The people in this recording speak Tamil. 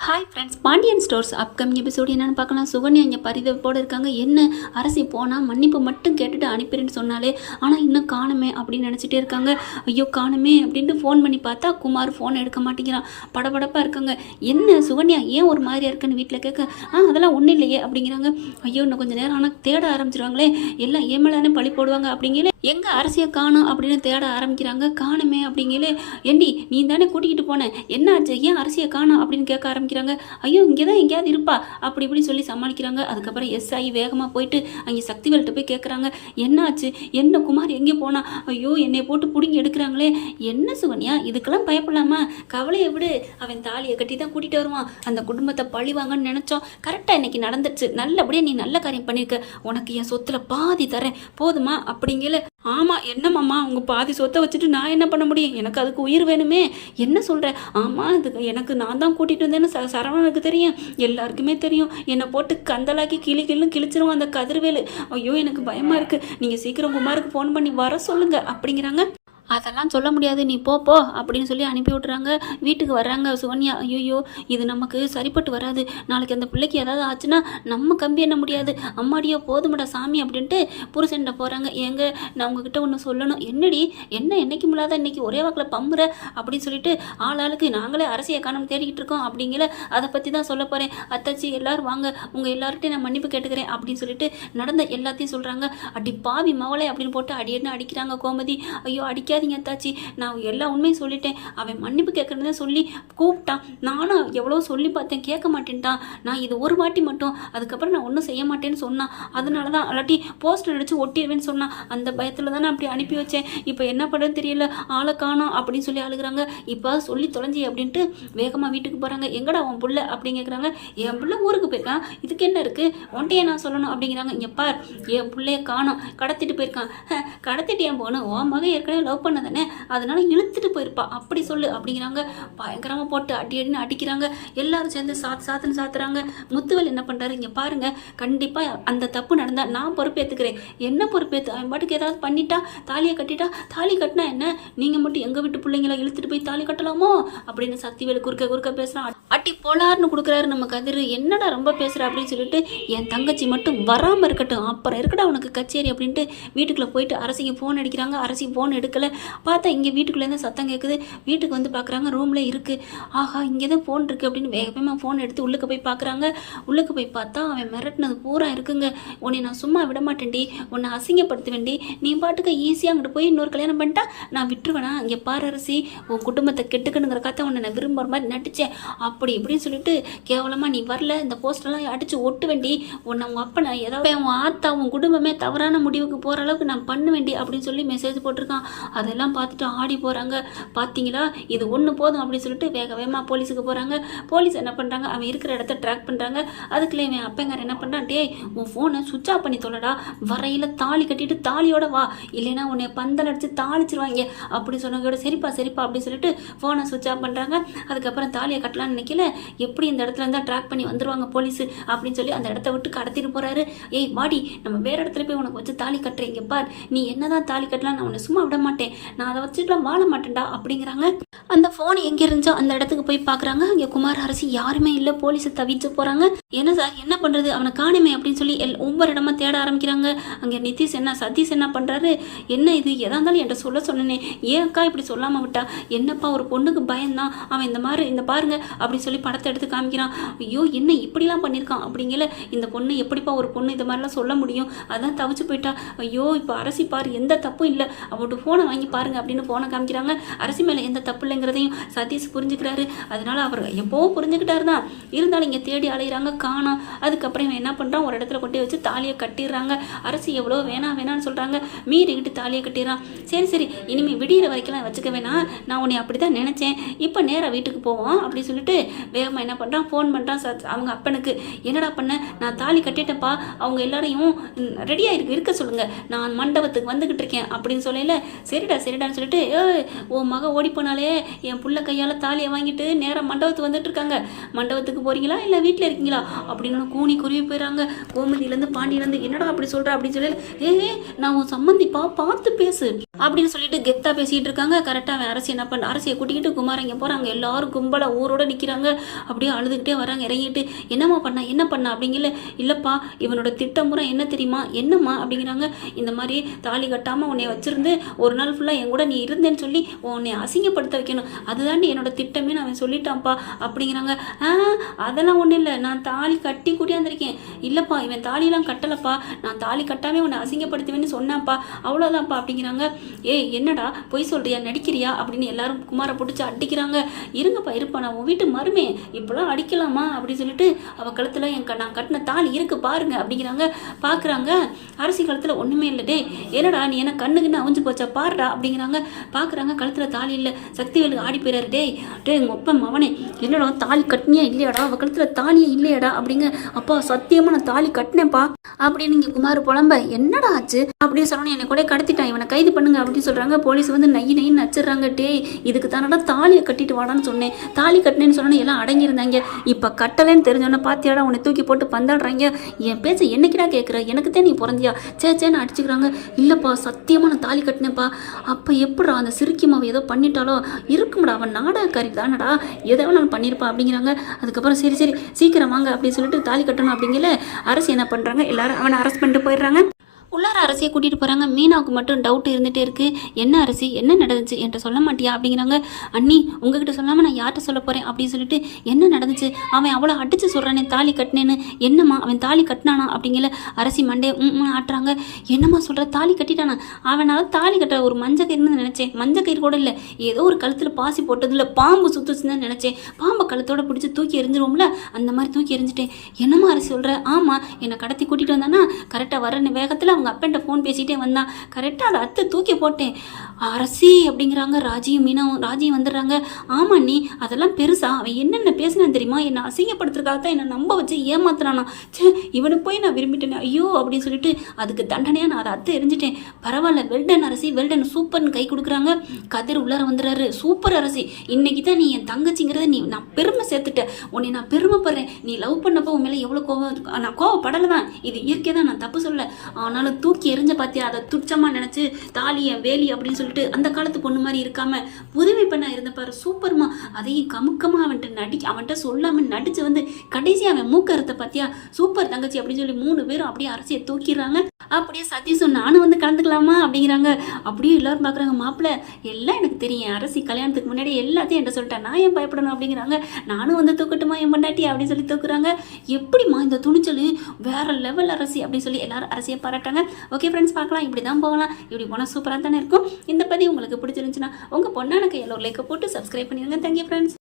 Hi friends Pandian stores upcoming episode என்னென்னு பார்க்கலாம். சுகன்யா இங்கே பரிதவிப்போடு இருக்காங்க. என்ன அரசி போனால் மன்னிப்பு மட்டும் கேட்டுட்டு அனுப்பிடுன்னு சொன்னாலே ஆனால் இன்னும் காணுமே அப்படின்னு நினச்சிட்டே இருக்காங்க. ஐயோ காணுமே அப்படின்ட்டு ஃபோன் பண்ணி பார்த்தா குமார் ஃபோன் எடுக்க மாட்டேங்கிறான். படபடப்பாக இருக்காங்க. என்ன சுகன்யா ஏன் ஒரு மாதிரியா இருக்குன்னு வீட்டில் கேட்க ஆ அதெல்லாம் ஒன்றும் இல்லையே அப்படிங்கிறாங்க. ஐயோ இன்னும் கொஞ்சம் நேரம் ஆனால் தேட ஆரம்பிச்சிருவாங்களே. எல்லாம் ஏமலானே பழி போடுவாங்க அப்படிங்கலே எங்கே அரசியை காணும் அப்படின்னு தேட ஆரம்பிக்கிறாங்க? காணுமே அப்படிங்கிறே ஏண்டி நீ தானே கூட்டிகிட்டு போனேன் என்னாச்சு? ஏன் அரசியை காணும்? அப்படின்னு கேட்க ஆரம்பிக்கிறாங்க. ஐயோ இங்கே தான் எங்கேயாவது இருப்பா. அப்படி இப்படி சொல்லி சமாளிக்கிறாங்க. அதுக்கப்புறம் எஸ் ஆகி வேகமாக போயிட்டு அங்கே சக்திவேல்கிட்ட போய் கேட்குறாங்க என்னாச்சு? என்ன குமார் எங்கே போனா? ஐயோ என்னை போட்டு பிடுங்கி எடுக்கிறாங்களே. என்ன சுகன்யா இதுக்கெல்லாம் பயப்படலாமா? கவலையை விடு. அவன் தாலியை கட்டி தான் கூட்டிகிட்டு வருவான். அந்த குடும்பத்தை பழிவாங்கன்னு நினச்சோம். கரெக்டாக இன்னைக்கு நடந்துருச்சு. நல்லபடியாக நீ நல்ல காரியம் பண்ணியிருக்க உனக்கு என் சொத்துல பாதி தரேன். போதுமா? அப்படிங்கிற ஆமாம் என்னம்மாம்மா உங்கள் பாதி சொத்தை வச்சுட்டு நான் என்ன பண்ண முடியும்? எனக்கு அதுக்கு உயிர் வேணுமே. என்ன சொல்கிற ஆமாம் அதுக்கு எனக்கு நான் தான் கூட்டிகிட்டு வந்தேன்னு ச சரவணனுக்கு தெரியும். எல்லாருக்குமே தெரியும். என்னை போட்டு கந்தலாக்கி கிளி கிளு கிழிச்சிரும் அந்த கதிர்வேலு. ஐயோ எனக்கு பயமாக இருக்குது நீங்கள் சீக்கிரம் குமாருக்கு ஃபோன் பண்ணி வர சொல்லுங்கள் அப்படிங்கிறாங்க. அதெல்லாம் சொல்ல முடியாது. நீ போ போ அப்படின்னு சொல்லி அனுப்பி விட்றாங்க வீட்டுக்கு வர்றாங்க சுகன்யா. ஐயோ இது நமக்கு சரிப்பட்டு வராது. நாளைக்கு அந்த பிள்ளைக்கு ஏதாவது ஆச்சுன்னா நம்ம கம்பி என்ன முடியாது. அம்மாடியோ போதுமடா சாமி அப்படின்ட்டு புருஷன்ட போகிறாங்க ஏங்க நான் உங்ககிட்ட ஒன்று சொல்லணும். என்னடி? என்ன என்னைக்கு முல்லாத இன்னைக்கு ஒரே வாக்கில் பம்புற? அப்படின்னு சொல்லிட்டு ஆள் ஆளுக்கு நாங்களே அரசியல் காணம் தேடிக்கிட்டு இருக்கோம் அப்படிங்கிற அதை பற்றி தான் சொல்ல போகிறேன் அத்தாச்சி எல்லாரும் வாங்க. உங்கள் எல்லார்ட்டையும் நான் மன்னிப்பு கேட்டுக்கிறேன் அப்படின்னு சொல்லிட்டு நடந்த எல்லாத்தையும் சொல்கிறாங்க அடி பாவி மவளை அப்படின்னு போட்டு அடியன்னு அடிக்கிறாங்க கோமதி. ஐயோ நினைக்காதீங்க அத்தாச்சி. நான் எல்லா உண்மையும் சொல்லிட்டேன். அவன் மன்னிப்பு கேட்குறத சொல்லி கூப்பிட்டான் நானும் எவ்வளோ சொல்லி பார்த்தேன். கேட்க மாட்டேன்ட்டான் நான் இது ஒரு வாட்டி மட்டும். அதுக்கப்புறம் நான் ஒன்றும் செய்ய மாட்டேன்னு சொன்னான் அதனால தான் அல்லாட்டி போஸ்டர் அடித்து ஒட்டிடுவேன்னு சொன்னான் அந்த பயத்தில் தானே அப்படி அனுப்பி வச்சேன். இப்போ என்ன பண்ணுறதுன்னு தெரியல. ஆளை காணோம் அப்படின்னு சொல்லி அழுகிறாங்க. இப்போ சொல்லி தொலைஞ்சி அப்படின்ட்டு வேகமாக வீட்டுக்கு போகிறாங்க எங்கடா உன் புள்ள அப்படின்னு கேட்குறாங்க என் பிள்ளை ஊருக்கு போயிருக்கான். இதுக்கு என்ன இருக்குது உன்ட்டையே நான் சொல்லணும் அப்படிங்கிறாங்க. இங்கே பார். என் பிள்ளைய காணோம். கடத்திட்டு போயிருக்கான். கடத்திட்டு ஏன் போகணும் உன் மகன் ஏற்கனவே லவ் பண்ண தானே அதனால இழுத்துட்டு போயிருப்பா. அப்படி சொல்லு அப்படிங்கிறாங்க. பயங்கரமாக போட்டு அடி அடின்னு அடிக்கிறாங்க. எல்லாரும் சேர்ந்து சாத்து சாத்துன்னு சாத்துறாங்க. முத்துவேல் என்ன பண்ணுறாரு இங்கே பாருங்க. கண்டிப்பாக அந்த தப்பு நடந்தால் நான் பொறுப்பேற்றுக்கிறேன் என்ன பொறுப்பேற்று அவன் பாட்டுக்கு ஏதாவது பண்ணிட்டா தாலியை கட்டிட்டா தாலி கட்டினா என்ன? நீங்கள் மட்டும் எங்கள் வீட்டு பிள்ளைங்கள இழுத்துட்டு போய் தாலி கட்டலாமோ? அப்படின்னு சக்திவேல் குறுக்க குறுக்க பேசுகிறான் அட்டி போலார்னு கொடுக்குறாரு நம்ம கதிர். என்னடா ரொம்ப பேசுகிற அப்படின்னு சொல்லிட்டு என் தங்கச்சி மட்டும் வராமல் இருக்கட்டும். அப்புறம் இருக்கடா உனக்கு கச்சேரி அப்படின்ட்டு வீட்டுக்குள்ளே போயிட்டு அரசிக்கு ஃபோன் அடிக்கிறாங்க. அரசி ஃபோன் எடுக்கலை. பார்த்தா இங்கே வீட்டுக்குள்ளேருந்து சத்தம் கேட்குது வீட்டுக்கு வந்து பார்க்குறாங்க ரூமில் இருக்குது ஆஹா இங்கே தான் ஃபோன் இருக்குது அப்படின்னு வேக வேகமாக ஃபோன் எடுத்து உள்ளுக்கு போய் பார்க்குறாங்க உள்ளுக்கு போய் பார்த்தா அவன் மிரட்டினது பூரா இருக்குங்க. உன்னை நான் சும்மா விட மாட்டேன்டி. உன்னை அசிங்கப்படுத்துவேன்டி. நீ பாட்டுக்கு ஈஸியாக அங்கிட்டு போய் இன்னொரு கல்யாணம் பண்ணிட்டா நான் விட்டுருவேனா? இங்கே பாரு உன் குடும்பத்தை கெட்டுக்கணுங்கிற கதை உன்னை நான் விரும்புகிற மாதிரி நடித்தேன் அப்படி இப்படின்னு சொல்லிட்டு கேவலமாக நீ வரல. இந்த போஸ்டர்லாம் அடித்து ஒட்டு வேண்டி உன்னை உன் அப்பனை ஏதாவது உன் ஆத்தா உன் குடும்பமே தவறான முடிவுக்கு போகிற அளவுக்கு நான் பண்ண வேண்டி அப்படின்னு சொல்லி மெசேஜ் போட்டிருக்கான். அதெல்லாம் பார்த்துட்டு ஆடி போகிறாங்க பார்த்தீங்களா? இது ஒன்று போதும் அப்படின்னு சொல்லிட்டு வேக வேகமாக போலீஸுக்கு போகிறாங்க போலீஸ் என்ன பண்ணுறாங்க அவன் இருக்கிற இடத்த ட்ராக் பண்ணுறாங்க அதுக்குள்ளே இவன் அப்பங்கார் என்ன பண்ணுறான் டேய் உன் ஃபோனை சுவிட்ச் ஆஃப் பண்ணி தொலைடா. வரையில் தாலி கட்டிட்டு தாலியோட வா. இல்லைன்னா உன்னை பந்தல் அடித்து தாளிச்சிருவாங்க. அப்படி சொன்னதோட சரிப்பா சரிப்பா அப்படின்னு சொல்லிட்டு ஃபோனை சுவிட்ச் ஆஃப் பண்ணுறாங்க அதுக்கப்புறம் தாலியை கட்டலாம்னு நினைக்கல. எப்படி இந்த இடத்துல இருந்தால் ட்ராக் பண்ணி வந்துருவாங்க போலீஸ்? அப்படின்னு சொல்லி அந்த இடத்த விட்டு கடத்திட்டு போகிறாரு ஏய் வாடி நம்ம வேற இடத்துல போய் உனக்கு வச்சு தாலி கட்டுறீங்க பார். நீ என்னதான் தாலி கட்டலாம் நான் உன்னை சும்மா விட மாட்டேன். நான் அதை வச்சுட்டுலாம் வாழ மாட்டேன்டா அப்படிங்கிறாங்க. அந்த ஃபோன் எங்கே இருந்துச்சோ அந்த இடத்துக்கு போய் பார்க்குறாங்க. இங்கே குமார் அரசி யாருமே இல்லை போலீஸை தவிச்சு போகிறாங்க என்ன சார் என்ன பண்ணுறது அவனை காணுமே அப்படின்னு சொல்லி எல் ஒவ்வொரு இடமா தேட ஆரம்பிக்கிறாங்க. அங்கே நிதிஷ் என்ன சதீஷ் என்ன பண்ணுறாரு என்ன இது? எதா இருந்தாலும் என்கிட்ட சொல்ல சொன்னேனே. ஏன் அக்கா இப்படி சொல்லாமல் விட்டா? என்னப்பா ஒரு பொண்ணுக்கு பயந்தான் அவன் இந்த மாதிரி இந்த பாருங்க அப்படின்னு சொல்லி படத்தை எடுத்து காமிக்கிறான். ஐயோ என்ன இப்படிலாம் பண்ணியிருக்கான் அப்படிங்கல இந்த பொண்ணு எப்படிப்பா ஒரு பொண்ணு? இந்த மாதிரிலாம் சொல்ல முடியும். அதான் தவிச்சு போயிட்டா. ஐயோ இப்போ அரசி பாரு எந்த தப்பும் இல்லை. அவட்டு ஃபோனை வாங்கி பாருங்க அப்படின்னு ஃபோனை காமிக்கிறாங்க. அரசி மேலே எந்த தப்பு இல்லைங்கிறதையும் சதீஷ் புரிஞ்சுக்கிறாரு. அதனால அவர் எப்போ புரிஞ்சுக்கிட்டாரு தான் இருந்தாலும் இங்கே தேடி அலையிறாங்க காணோம் அதுக்கப்புறம் இவன் என்ன பண்ணுறான் ஒரு இடத்துல கொண்டு வச்சு தாலியை கட்டிடுறாங்க. அரசி எவ்வளோ வேணாம் வேணாம்னு சொல்கிறாங்க மீறிக்கிட்டு தாலியை கட்டிடுறான். சரி சரி இனிமேல் விடியிற வரைக்கும் வச்சுக்க வேணாம். நான் உன்னை அப்படி தான் நினச்சேன். இப்போ நேராக வீட்டுக்கு போவோம் அப்படி சொல்லிட்டு வேகமாக என்ன பண்ணுறான் ஃபோன் பண்ணுறான் அவங்க அப்பனுக்கு. என்னடா பண்ண? நான் தாலி கட்டிட்டேன்ப்பா. அவங்க எல்லாரையும் ரெடியாகிருக்கு இருக்க சொல்லுங்கள் நான் மண்டபத்துக்கு வந்துக்கிட்டு இருக்கேன் அப்படின்னு சொல்லல. சரி சரிடா சரிடான்னு சொல்லிட்டு ஏ உன் மக ஓடி போனாலே என் புள்ள கையால் தாலியை வாங்கிட்டு நேராக மண்டபத்துக்கு வந்துட்டு இருக்காங்க மண்டபத்துக்கு போகிறீங்களா இல்லை வீட்டில் இருக்கீங்களா? அப்படின்னு கூனி குருவி போயிடுறாங்க கோமதியிலேருந்து பாண்டியிலேருந்து என்னடா அப்படி சொல்கிற அப்படின்னு சொல்லி ஏ நான் உன் சம்மந்திப்பா பார்த்து பேசு. அப்படின்னு சொல்லிட்டு கெத்தாக பேசிகிட்டு இருக்காங்க. கரெக்டாக அவன் அரசு என்ன பண்ண அரசியை கூட்டிக்கிட்டு குமாரங்க போகிறாங்க எல்லாரும் கும்பலாக ஊரோட நிற்கிறாங்க அப்படியே அழுதுகிட்டே வராங்க இறங்கிட்டு என்னம்மா பண்ணா? என்ன பண்ணா? அப்படிங்கல இல்லைப்பா இவனோட திட்டமுறை என்ன தெரியுமா? என்னம்மா? அப்படிங்கிறாங்க. இந்த மாதிரி தாலி கட்டாமல் உன்னை வச்சுருந்து ஒரு நாள் ஃபுல்லாக என் கூட நீ இருந்தேன்னு சொல்லி உன்னை அசிங்கப்படுத்த வைக்கணும். அதுதாண்டி என்னோட திட்டமே நான் அவன் சொல்லிட்டான்ப்பா அப்படிங்கிறாங்க. ஆ அதெல்லாம் ஒன்றும் இல்லை. நான் தாலி கட்டி கூட்டியாந்துருக்கேன் இல்லைப்பா இவன் தாலியெல்லாம் கட்டலப்பா. நான் தாலி கட்டாமே உன்னை அசிங்கப்படுத்துவேன்னு சொன்னான்ப்பா. அவ்வளோதான்ப்பா அப்படிங்கிறாங்க. ஏய் என்னடா பொய் சொல்கிறியா நடிக்கிறியா? அப்படின்னு எல்லாரும் குமாரை பிடிச்சி அடிக்கிறாங்க. இருங்கப்பா இருப்பா நான் உன் வீட்டு மருமே. இப்போலாம் அடிக்கலாமா? அப்படின்னு சொல்லிட்டு அவள் கழுத்தில் என் க- நான் கட்டின தாலி இருக்கு பாருங்க அப்படிங்கிறாங்க. பார்க்குறாங்க அரசி கழுத்தில் ஒன்றுமே இல்லை. டே என்னடா நீ என்ன கண்ணுக்குன்னு அவிஞ்சு போச்சா? பாருடா. அப்படிங்கிறாங்க. பார்க்குறாங்க கழுத்தில் தாலி இல்லை. சக்திவேலுக்கு ஆடி போயிறாரு. டேய் டேய் எங்கள் ஒப்பன் மவனே என்னடா தாலி கட்டினியா இல்லையாடா? அவள் கழுத்தில் தாலியே இல்லையாடா? அப்படிங்க. அப்பா சத்தியமாக நான் தாலி கட்டினேன்ப்பா. அப்படின்னு இங்கே குமார் புலம்ப என்னடா ஆச்சு? அப்படின்னு சொன்னோன்னே என்னை கூட கடத்திட்டான். இவனை கைது பண்ணுங்க. அப்படின்னு சொல்கிறாங்க போலீஸ் வந்து நை நைன்னு நச்சிடுறாங்க டேய் இதுக்கு தானடா தாலியை கட்டிட்டு வாடான்னு சொன்னேன். தாலி கட்டினேன்னு சொன்னோன்னே எல்லாம் அடங்கியிருந்தாங்க. இப்போ கட்டலைன்னு தெரிஞ்சோன்னே பாத்தியாடா? உன்னை தூக்கி போட்டு பந்தாடுறாங்க. என் பேச்ச என்னைக்கிடா கேட்குற எனக்கு தான் நீ பிறந்தியா? சே சேன்னு அடிச்சுக்கிறாங்க. இல்லைப்பா சத்தியமாக நான் தாலி கட்டினேன்ப்பா. அப்போ எப்படா அந்த சிறுக்கி மாவு ஏதோ பண்ணிட்டாலோ? இருக்கும்டா அவன் நாடகக்காரி தானடா. ஏதோ நான் பண்ணியிருப்பா அப்படிங்கிறாங்க. அதுக்கப்புறம் சரி சரி சீக்கிரம் வாங்க அப்படின்னு சொல்லிட்டு தாலி கட்டணும் அப்படிங்கல அரசு என்ன பண்ணுறாங்க எல்லாரும் அவனை அரெஸ்ட் பண்ணிட்டு போயிடுறாங்க. உள்ளார அரசியை கூட்டிகிட்டு போகிறாங்க மீனாவுக்கு மட்டும் டவுட் இருந்துகிட்டே இருக்குது என்ன அரசி? என்ன நடந்துச்சு? என்கிட்ட சொல்ல மாட்டியா? அப்படிங்கிறாங்க. அண்ணி உங்ககிட்ட சொல்லாமல் நான் யார்கிட்ட சொல்ல போகிறேன் அப்படின்னு சொல்லிட்டு என்ன நடந்துச்சு? அவன் அவ்வளோ அடிச்சு சொல்கிறானே தாலி கட்டினேன்னு. என்னம்மா அவன் தாலி கட்டினானா? அப்படிங்கல அரசி மண்டே ம் ஆட்டுறாங்க. என்னம்மா சொல்கிற தாலி கட்டிட்டானா? அவனால் தாலி கட்டுற ஒரு மஞ்ச கயிறுன்னு நினச்சேன். மஞ்ச கயிறு கூட இல்லை. ஏதோ ஒரு கழுத்தில் பாசி போட்டதில் பாம்பு சுத்துச்சுன்னு தான் நினச்சேன். பாம்பை கழுத்தோட பிடிச்சி தூக்கி எரிஞ்சிருவோம்ல அந்த மாதிரி தூக்கி எரிஞ்சிட்டேன் என்னம்மா அரசி சொல்கிற ஆமாம் என்னை கடத்தி கூட்டிகிட்டு வந்தானா? கரெக்டாக வர வேகத்தில் அவங்க அப்பன்ட்ட ஃபோன் பேசிகிட்டே வந்தான் கரெக்டாக அதை அத்தை தூக்கி போட்டேன். அரசி அப்படிங்கிறாங்க ராஜியும் மீனாவும். ராஜியும் வந்துடுறாங்க. ஆமாம் நீ அதெல்லாம் பெருசா. அவன் என்னென்ன பேசினான் தெரியுமா? என்னை அசிங்கப்படுத்துறதுக்காக தான் என்னை நம்ப வச்சு ஏமாத்துறானா. ச்சே இவனை போய் நான் விரும்பிட்டேன். ஐயோ அப்படின்னு சொல்லிட்டு அதுக்கு தண்டனையாக நான் அதை அத்தை எரிஞ்சிட்டேன். பரவாயில்ல வெல்டன் அரசி வெல்டன் சூப்பர்னு கை கொடுக்குறாங்க. கதிர் உள்ளார வந்துடுறாரு. சூப்பர் அரசி இன்னைக்கு தான் நீ என் தங்கச்சிங்கிறத நீ நான் பெருமை சேர்த்துட்டேன் உன்னை நான் பெருமைப்படுறேன். நீ லவ் பண்ணப்போ உன் மேலே எவ்வளோ கோவம் இருக்கு. நான் கோவப்படலை தான் இது இயற்கை தான் நான் தப்பு சொல்ல ஆனாலும் தூக்கி எரிஞ்ச பார்த்தியா அதை துச்சமாக நினச்சி தாலியை வேலி அப்படின்னு சொல்லிட்டு அந்த காலத்து பொண்ணு மாதிரி இருக்காம புதுமை பெண்ணாக இருந்த பாரு சூப்பர்மா அதையும் கமுக்கமாக அவன்கிட்ட நடி அவன்கிட்ட சொல்லாமல் நடிச்சு வந்து கடைசி அவன் மூக்கறுத்த பார்த்தியா சூப்பர் தங்கச்சி அப்படின்னு சொல்லி மூணு பேரும் அப்படியே அரசியை தூக்கிடுறாங்க. அப்படியே சதீஷும் நானும் வந்து கலந்துக்கலாமா? அப்படிங்கிறாங்க. அப்படியே எல்லாரும் பார்க்குறாங்க. மாப்பிள்ளை எல்லாம் எனக்கு தெரியும். அரசி கல்யாணத்துக்கு முன்னாடி எல்லாத்தையும் என்கிட்ட சொல்லிட்டேன். நான் ஏன் பயப்படணும்? அப்படிங்கிறாங்க. நானும் வந்து தூக்கட்டுமா? என் பொண்டாட்டி அப்படின்னு சொல்லி தூக்குறாங்க. எப்படிம்மா இந்த துணிச்சல்? வேற லெவல் அரசி அப்படின்னு சொல்லி எல்லாரும் அரசியை பாராட்டாங்க ஓகே ஃப்ரெண்ட்ஸ் பார்க்கலாம். இப்படி தான் போகலாம். இப்படி போனால் சூப்பராக தானே இருக்கும். இந்த பதிவு உங்களுக்கு பிடிச்சிருந்துச்சுன்னா உங்கள் பொண்ணான கையில் ஒரு லைக்கை போட்டு சப்ஸ்கிரைப் பண்ணிடுங்க. Thank you friends